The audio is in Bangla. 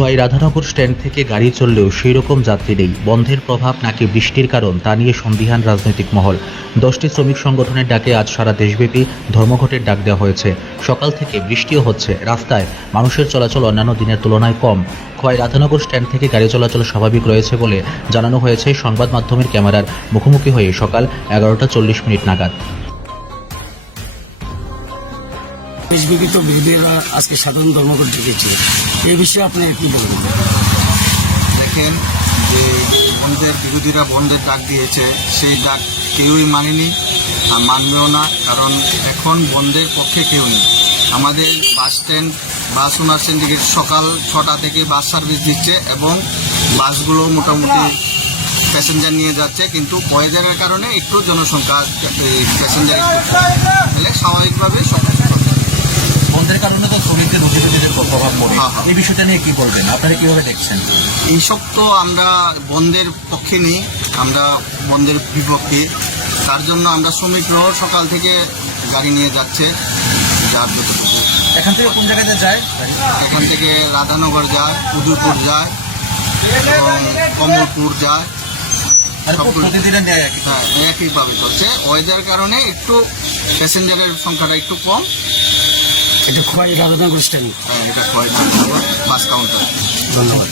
খোয়াই রাধানগর স্ট্যান্ড থেকে গাড়ি চললেও সেই রকম যাত্রী নেই। বন্ধের প্রভাব নাকি বৃষ্টির কারণ, তা নিয়ে সন্দিহান রাজনৈতিক মহল। দশটি শ্রমিক সংগঠনের ডাকে আজ সারা দেশব্যাপী ধর্মঘটের ডাক দেওয়া হয়েছে। সকাল থেকে বৃষ্টিও হচ্ছে। রাস্তায় মানুষের চলাচল অন্যান্য দিনের তুলনায় কম। খোয়াই রাধানগর স্ট্যান্ড থেকে গাড়ি চলাচল স্বাভাবিক রয়েছে বলে জানানো হয়েছে সংবাদ মাধ্যমের ক্যামেরার মুখোমুখি হয়ে সকাল এগারোটা চল্লিশ মিনিট নাগাদ। দেশব্যাপী তো বিরোধীরা আজকে সাধারণ ধর্মঘট ডেকেছে এই বিষয়ে আপনি কি বলবেন দেখেন যে বন্ধের বিরোধীরা বন্ধের ডাক দিয়েছে, সেই ডাক কেউই মানেনি আর মানবেও না, কারণ এখন বন্ধের পক্ষে কেউ নেই। আমাদের বাস স্ট্যান্ড, বাস ওনার সিন্ডিকেট সকাল ছটা থেকে বাস সার্ভিস দিচ্ছে এবং বাসগুলো মোটামুটি প্যাসেঞ্জার নিয়ে যাচ্ছে, কিন্তু ওয়েদারের কারণে একটু জনসংখ্যা প্যাসেঞ্জার একটু স্বাভাবিকভাবে সব কিছু চলছে। বন্ধের কারণে তো শ্রমিকদের এই বিষয়টা নিয়ে কি বলবেন? আপনারা কীভাবে দেখছেন? এইসব তো আমরা বন্ধের পক্ষে নেই আমরা বন্ধের বিপক্ষে। তার জন্য আমরা শ্রমিকরাও সকাল থেকে গাড়ি নিয়ে যাচ্ছে যার যতটুকু এখান থেকে কোন জায়গাতে যায়? এখান থেকে রাধানগর যায় উদয়পুর যায় এবং কমলপুর যায়। প্রতিদিনের হ্যাঁ একইভাবে চলছে। ওয়েদার কারণে একটু প্যাসেঞ্জারের সংখ্যাটা একটু কম। এটা আবেদন স্ট্যান্ড এটা ছয় বাস কাউন্টার ধন্যবাদ।